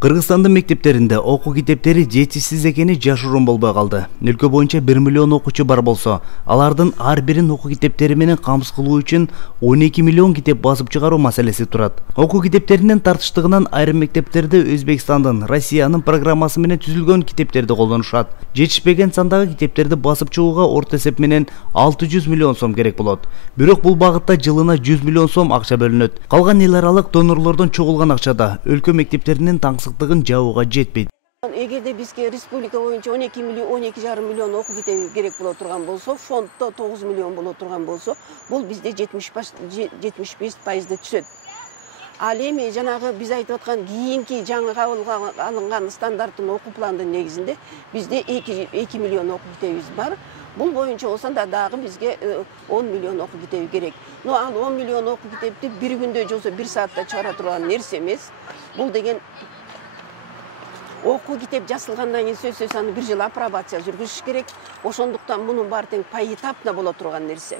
Кыргызстандын мектептеринде окуу китептери жетишсиз экени жашыруун болбой калды. Өлкө боюнча 1 миллион окуучу бар болсо, алардын ар бирин окуу китептери менен камсыз кылуу үчүн 12 миллион китеп басып чыгаруу маселеси турат. Окуу китептеринин тартыштыгынан айрым мектептерде Өзбекстандын, Россиянын программасы менен түзүлгөн китептерди колдонушат. Жетишпеген сандагы китептерди басып чыгууга орто эсеп менен 600 миллион сом керек болот. Бирок бул багытта жылына 100 миллион сом акча бөлүнөт. Калган эл аралык донорлордон чогулган акчада өлкө мектептеринин таңсыктыгын жабууга жетпейт. Эгерде бизге республика боюнча 12,5 миллион окуу китеби керек боло турган болсо, фонддо 9 миллион боло турган болсо, бул бизде 75%-ды түшөт. Ал эми жанагы биз айтып аткан кийинки жаңы алынган стандарттын окуу пландын негизинде бизде 2 миллион окуу китебибиз бар. Бул боюнча болсонда дагы бизге 10 миллион окуу китеби керек. Но ал 10 миллион окуу китепти бир күндө жолсо 1 саатта чыгара турган нерсе эмес. Бул деген окуу китеп жазылгандан кийин сөзсүз аны бир жыл апробация жүргүзүш керек. Ошондуктан мунун баары тең поэтапно боло турган нерсе.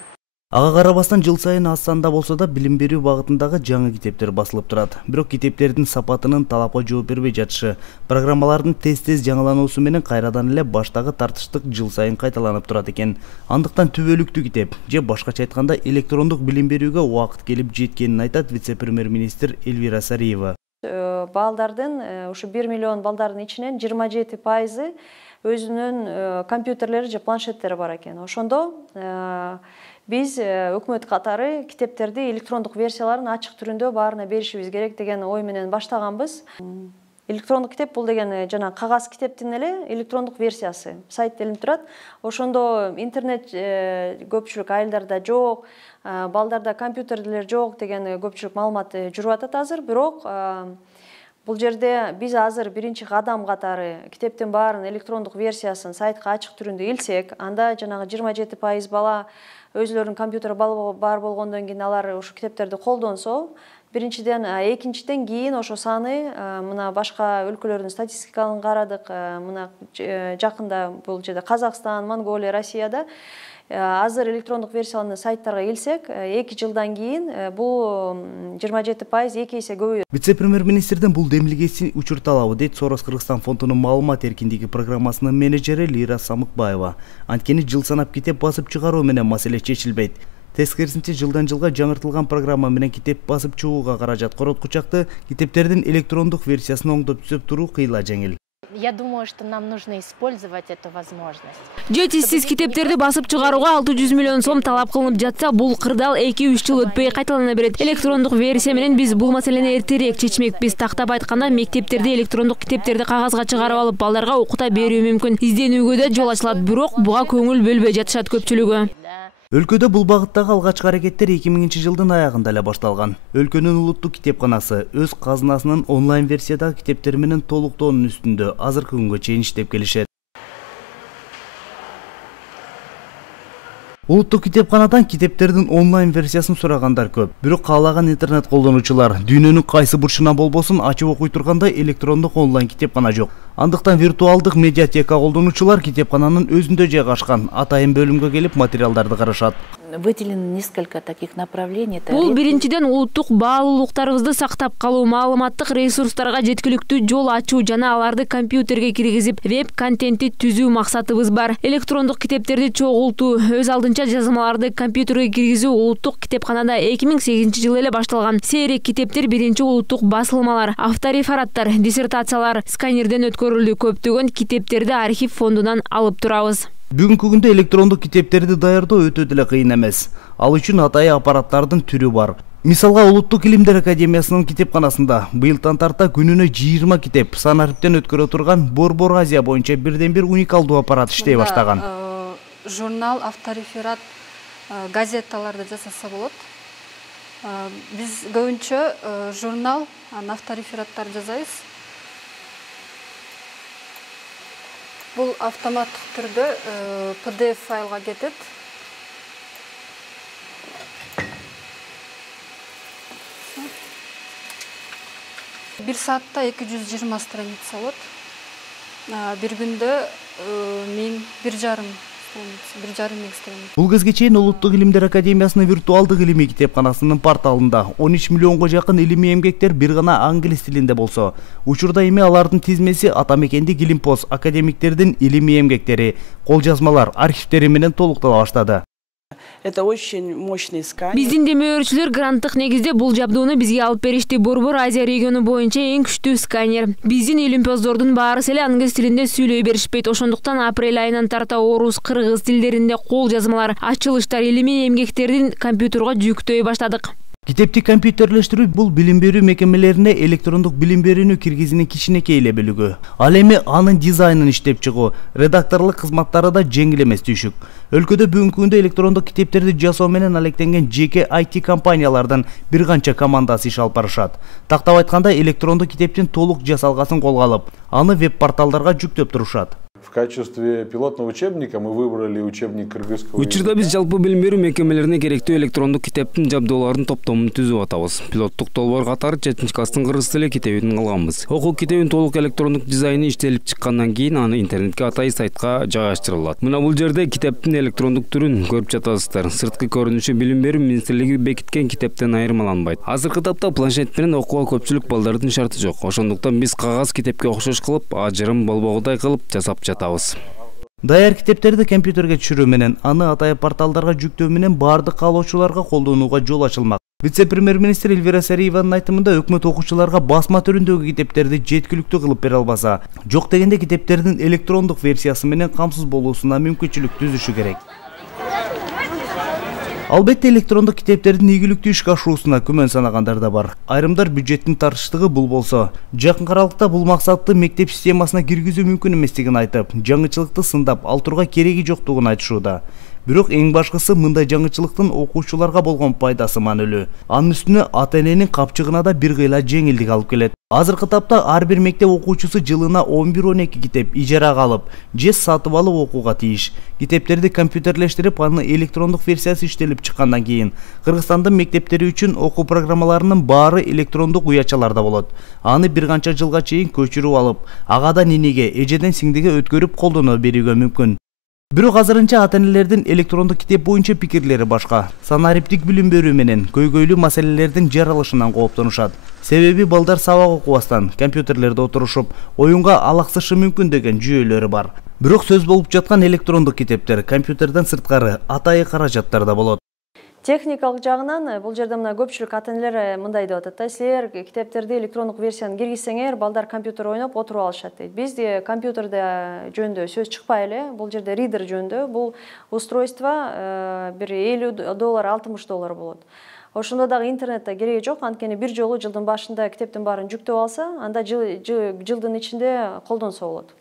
Ага карабастан жыл сайын аз санда болсо да билим берүү багытындагы жаңы китептер басылып турат. Бирок китептердин сапатынын талапка жооп бербей жатышы, программалардын тез жаңылануусу менен кайрадан эле баштагы тартыштык жыл сайын кайталанып турат экен. Андыктан түбөлүктүү китеп же башкача айтканда электрондук билим берүүгө убакыт келип жеткенин айтат вице-премьер-министр Эльвира Сариева. Балдардын ушу 1 миллион балдардын ичинен 27% өзүнүн компьютерлери же планшеттери бар экен. Ошондо биз өкмөт катары китептерди электрондук версияларын ачык түрүндө баарына беришибиз керек деген ой менен баштаганбыз. Электрондук китеп бул деген жана кагаз китептин эле электрондук версиясы. Сайтта илинип турат. Ошондо интернет көпчүлүк айылдарда жок, балдарда компьютерлер жок деген көпчүлүк маалымат жүрүп атат азыр. Бирок бул жерде биз азыр биринчи кадам катары китептин баарын электрондук версиясын сайтка ачык түрүндө илсек, анда жанагы 27% бала өзлөрүнүн компьютери бар болгондон кийин алар ушу китептерди колдонсо, биринчиден, экинчиден кийин ошо саны мына башка өлкөлөрдүн статистикаларын карадык. Мына жакында бул жерде Казакстан, Монголия, Россияда азыр электрондук версияланы сайттарга илсек, 2 жылдан кийин бул 27% 2 эсе көбөйөт. Вице-премьер-министрдин бул демилгеси учурталабы дейт Сорос Кыргызстан фондунун маалымат эркиндиги программасынын менеджери Лира Самыкбаева. Анткени жыл санап китеп басып чыгаруу менен маселе чечилбейт. Тескерисинче жылдан жылга жаңыртылган программа менен китеп басып чыгууга каражат короткучакты, китептердин электрондук версиясын оңдоп түзөп туруу кыйла жеңил. Я думаю, что нам нужно использовать эту возможность. Жетишсиз китептерди басып чыгарууга 600 миллион сом талап кылынып жатса, бул кырдаал 2-3 жыл өтпөй кайталана берет. Электрондук версия менен биз бул маселени эртерээк чечмекпиз. Тактап айтканда, мектептерде электрондук китептерди кагазга чыгарып алып, балдарга окута берүү мүмкүн. Изденүүгө да жол ачылат, бирок буга көңүл бөлбөй жатышат көпчүлүгү. Өлкөдө бул багыттагы алгачкы аракеттер 2000 жылдын аягында эле башталган. Өлкөнүн улуттук китепканасы өз казынасынын онлайн версиядагы китептер менен толуктоонун үстүндө азыркы күнгө чейин иштеп келишет. Улуттук китепканадан китептердин онлайн версиясын сурагандар көп. Бирок каалаган интернет колдонуучулар дүйнөнүн кайсы бурчунан болбосун ачып окуй тургандай электрондук онлайн китепкана жок. Андыктан виртуалдык медиатека колдонуучулар китепкананын өзүндө жайгашкан атайын бөлүмгө келип материалдарды карашат. Выделено несколько таких направлений. Бул биринчиден улуттук баалуулуктарыбызды сактап калуу, маалыматтык ресурстарга жеткиликтүү жол ачуу жана аларды компьютерге киргизип, веб-контентти түзүү максатыбыз бар. Электрондук китептерди чогултуу, өз алдынча жазмаларды компьютерге киргизүү улуттук китепканада 2008 жылы эле башталган. Сейрек китептер биринчи улуттук басылмалар, авторефераттар, диссертациялар сканерден өткөрүлдү. Көптөгөн китептерди архив фондунан алып турабыз. Бүгүнкү күндө электрондук китептерди даярдоо өтө деле кыйын эмес. Ал үчүн атайын аппараттардын түрү бар. Мисалга Улуттук илимдер академиясынын китепканасында быйылдан тарта күнүнө 20 китеп сан архивден өткөрө турган Борбор Азия боюнча бирден-бир уникалдуу аппарат иштей баштаган. Журнал, автореферат, газеталарды жасаса болот. Биз көбүнчө журнал, авторефераттар жасайбыз. Бул автоматтык түрдө PDF файлга кетет. Бир саатта 220 страница болот. Бир күндө 1,5 страница, 1,5 страница. Бул кезге чейин Улуттук Илимдер Академиясынын виртуалдык илимий китепканасынын порталында 13 миллионго жакын илимий эмгектер бир гана англис тилинде болсо, учурда эми алардын тизмеси атамекендик илимпоз академиктердин илимий эмгектери, кол жазмалар, архивдери менен толуктала баштады. Это очень мощный сканер. Биздин демөөрчүлөр гранттык негизде бул жабдууну бизге алып беришти. Борбор Азия региону боюнча эң күчтүү сканер. Биздин илимпоздордун баарысы эле англис тилинде сүйлөй беришпейт. Ошондуктан апрель айынан тарта орус, кыргыз тилдеринде кол жазмалар, ачылыштар, илимий эмгектердин компьютерге жүктөй баштадык. Китепти компьютерлештирүү бул билим берүү мекемелерине электрондук билим берүүнү киргизүүнүн кичинекей эле бөлүгү. Ал эми анын дизайнын иштеп чыгуу, редакторлук кызматтары да жеңил эмес түйшүк. Өлкөдө бүгүнкү күндө электрондук китептерди жасоо менен алектенген жеке IT компаниялардан бир канча командасы иш алып барышат. Тактап айтканда, электрондук китептин толук жасалгасын колго алып, аны веб-порталдарга жүктөп турушат. В качестве пилотного учебника мы выбрали учебник кыргызского. Учурда биз жалпы билим берүү мекемелерине керектүү электрондук китептин жабдууларын топтомун түзүп атабыз. Пилоттук долбоор катары 7 класстын кыргыз тили китебин алганбыз. Окуу китебин толук электрондук дизайны иштелип чыккандан кийин аны интернетке атай сайтка жайгаштырылат. Мына бул жерде китептин электрондук түрүн көрүп жатасыздар. Сырткы көрүнүшү билим берүү министрлиги бекиткен китептен айырмаланбайт. Азыркы тапта планшет менен окууга көпчүлүк балдардын шарты жок. Ошондуктан биз кагаз китепке окшош кылып, ажырым болбогудай кылып жасап жатабыз. Даяр китептерди компьютерге түшүрүү менен, аны атай порталдарга жүктөө менен бардык каалоочуларга колдонууга жол ачылмак. Вице-премьер-министр Эльвира Сариеванын айтымында, өкмөт окуучуларга басма түрүндөгү китептерди жеткиликтүү кылып бере албаса, жок дегенде китептердин электрондук версиясы менен камсыз болуусуна мүмкүнчүлүк түзүшү керек. Албетте электрондук китептердин ийгиликтүү ишке ашуусуна күмөн санагандар да бар. Айрымдар бюджеттин тартыштыгы бул болсо, жакын аралыкта бул максатты мектеп системасына киргизүү мүмкүн эместигин айтып, жаңычылыкты сындап, ал турга кереги жоктугун айтышууда. Бирок эң башкысы, мындай жаңычылыктын окуучуларга болгон пайдасы маанилүү. Анын үстүнө ата-эненин капчыгына да бир кыйла жеңилдик алып келет. Азыркы тапта ар бир мектеп окуучусу жылына 11-12 китеп ижарага алып, же сатып алып окууга тийиш. Китептерди компьютерлештирип, анын электрондук версиясы иштелип чыккандан кийин Кыргызстандын мектептери үчүн окуу программаларынын баары электрондук уячаларда болот. Аны бир канча жылга чейин көчүрүп алып, агадан иниге, эжеден сиңдиге өткөрүп колдоно берүүгө мүмкүн. Бирок азырынча ата-энелердин электрондук китеп боюнча пикирлери башка. Санариптик билим берүү менен көйгөйлүү маселелердин жаралышынан кооптонушат. Себеби балдар сабак окубастан компьютерлерде отурушуп, оюнга алаксышы мүмкүн деген жүйөлөрү бар. Бирок сөз болуп жаткан электрондук китептер компьютерден сырткары атайы каражаттарда болот. Техникалык жагынан бул жерде мына көпчүлүк ата-энелер мындай деп атат да, силер китептерди электрондук версияны киргизсеңер, балдар компьютер ойноп отуруп алышат дейт. Бизде компьютерде жөнүндө сөз чыкпай эле, бул жерде ридер жөнүндө, бул устройство бир $50, $60 болот. Ошондо дагы интернетте кереги жок, анткени бир жолу жылдын башында китептин баарын жүктөп алса, анда жылдын ичинде колдонсо болот.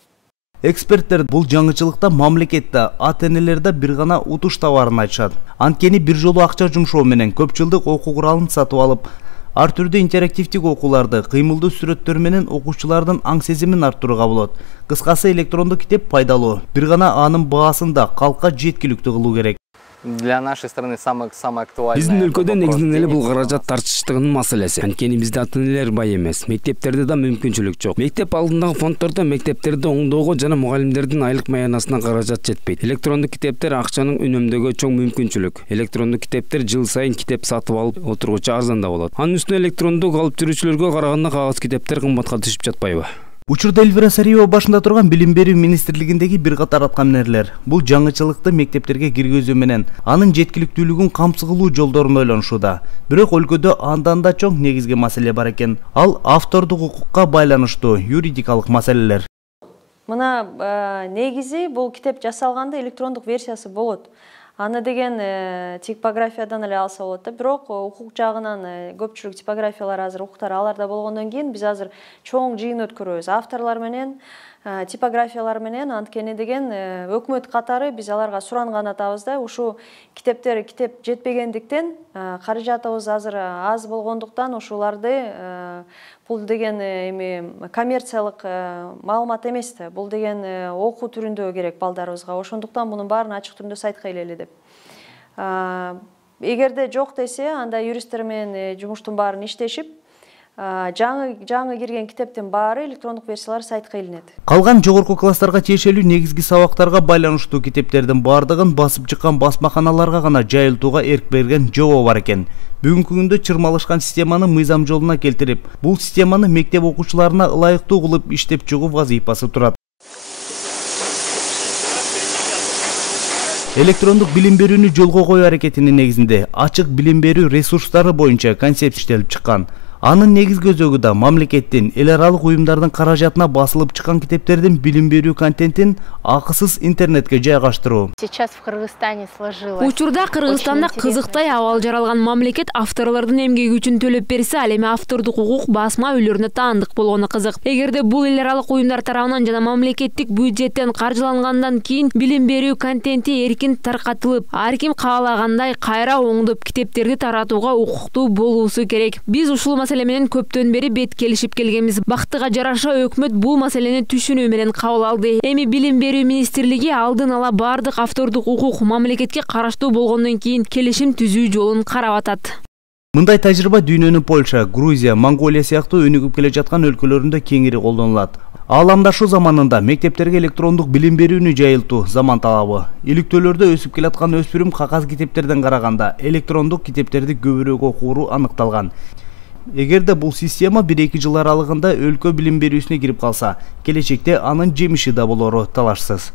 Эксперттер бул жаңычылыкта мамлекетте, ата-энелерде бир гана утуш табарын айтышат. Анткени бир жолу акча жумшоо менен көп жылдык окуу куралын сатып алып, ар түрдүү интерактивдик окууларды, кыймылдуу сүрөттөр менен окуучулардын аң сезимин арттырууга болот. Кыскасы, электрондук китеп пайдалуу, бир гана анын баасын да калкка жеткиликтүү кылуу керек. Для нашей страны самое актуальное. Биздин өлкөдө негизинен эле бул каражат тартыштыгынын маселеси. Анткени бизде ата-энелер бай эмес, мектептерде да мүмкүнчүлүк жок. Мектеп алдындагы фонддордо мектептерди оңдоого жана мугалимдердин айлык маянасына каражат жетпейт. Электрондук китептер акчанын үнөмдөөгө чоң мүмкүнчүлүк. Электрондук китептер жыл сайын китеп сатып алып отургучу арзанда болот. Анын үстүнө электрондук алып жүрүүчүлөргө караганда кагаз китептер кымбатка түшүп жатпайбы? Учурда Эльвира Сариева башында турган Билим берүү министрлигиндеги бир катар аткаминерлер бул жаңычылыкты мектептерге киргизүү менен анын жеткиликтүүлүгүн камсыз кылуу жолдорун ойлонушууда. Бирок өлкөдө андан да чоң негизги маселе бар экен. Ал автордук укукка байланыштуу юридикалык маселелер. Мына негизи бул китеп жасалганда электрондук версиясы болот. Аны деген типографиядан эле алса болот да. Бирок укук жагынан көпчүлүк типографиялар азыр укуктар аларда болгондон кийин биз азыр чоң жыйын өткөрөбүз. Авторлор менен, типографиялар менен, анткени деген өкмөт катары биз аларга суранган атабыз да. Ушу китеп жетпегендиктен, каражатыбыз азыр аз болгондуктан ушуларды бул деген эми коммерциялык маалымат эмес да. Бул деген окуу түрүндө керек балдарыбызга. Ошондуктан мунун баарын ачык түрүндө сайтка илели деп. Эгерде жок десе, анда юристтер менен жумуштун баарын иштешип, жаңы кирген китептин баары электрондук версиялары сайтка илинет. Калган жогорку класстарга тиешелүү негизги сабактарга байланыштуу китептердин бардыгын басып чыккан басмаканаларга гана жайылтууга эрк берген жобо бар экен. Бүгүнкү күндө чырмалышкан системаны мыйзам жолуна келтирип, бул системаны мектеп окуучуларына ылайыктуу кылып иштеп чыгуу вазыйфасы турат. Электрондук билим берүүнү жолго коюу аракетинин негизинде ачык билим берүү ресурстары боюнча концепт иштелип чыккан. Анын негизги өзөгү да мамлекеттин, эл аралык уюмдардын каражатына басылып чыккан китептердин билим берүү контентин акысыз интернетке жайгаштыруу. Сейчас в Кыргызстане сложилось. Учурда Кыргызстанда кызыктай абал жаралган мамлекет авторлордун эмгеги үчүн төлөп берсе, ал эми автордук укук басма үйлөрүнө таандык болгону кызык. Эгерде бул эл аралык уюмдар тарабынан жана мамлекеттик бюджеттен каржылангандан кийин билим берүү контенти эркин таркатылып, ар ким каалагандай кайра оңдоп китептерди таратууга укуктуу болуусу керек. Биз ушул маселе менен көптөн бери бет келишип келгенбиз. Бактыга жараша өкмөт бул маселени түшүнүү менен кабыл алды. Эми билим берүү министрлиги алдын ала бардык автордук укук мамлекетке караштуу болгондон кийин келишим түзүү жолун карап атат. Мындай тажрыйба дүйнөнүн Польша, Грузия, Монголия сыяктуу өнүгүп келе жаткан өлкөлөрүндө кеңири колдонулат. Ааламдашуу заманында мектептерге электрондук билим берүүнү жайылтуу заман талабы. Иликтөөлөрдө өсүп келаткан өспүрүм кагаз китептерден караганда электрондук китептерди көбүрөөк окууру аныкталган. Эгерде бул система 1-2 жыл аралыгында өлкө билим берүүсүнө кирип калса, келечекте анын жемиши да болору талашсыз.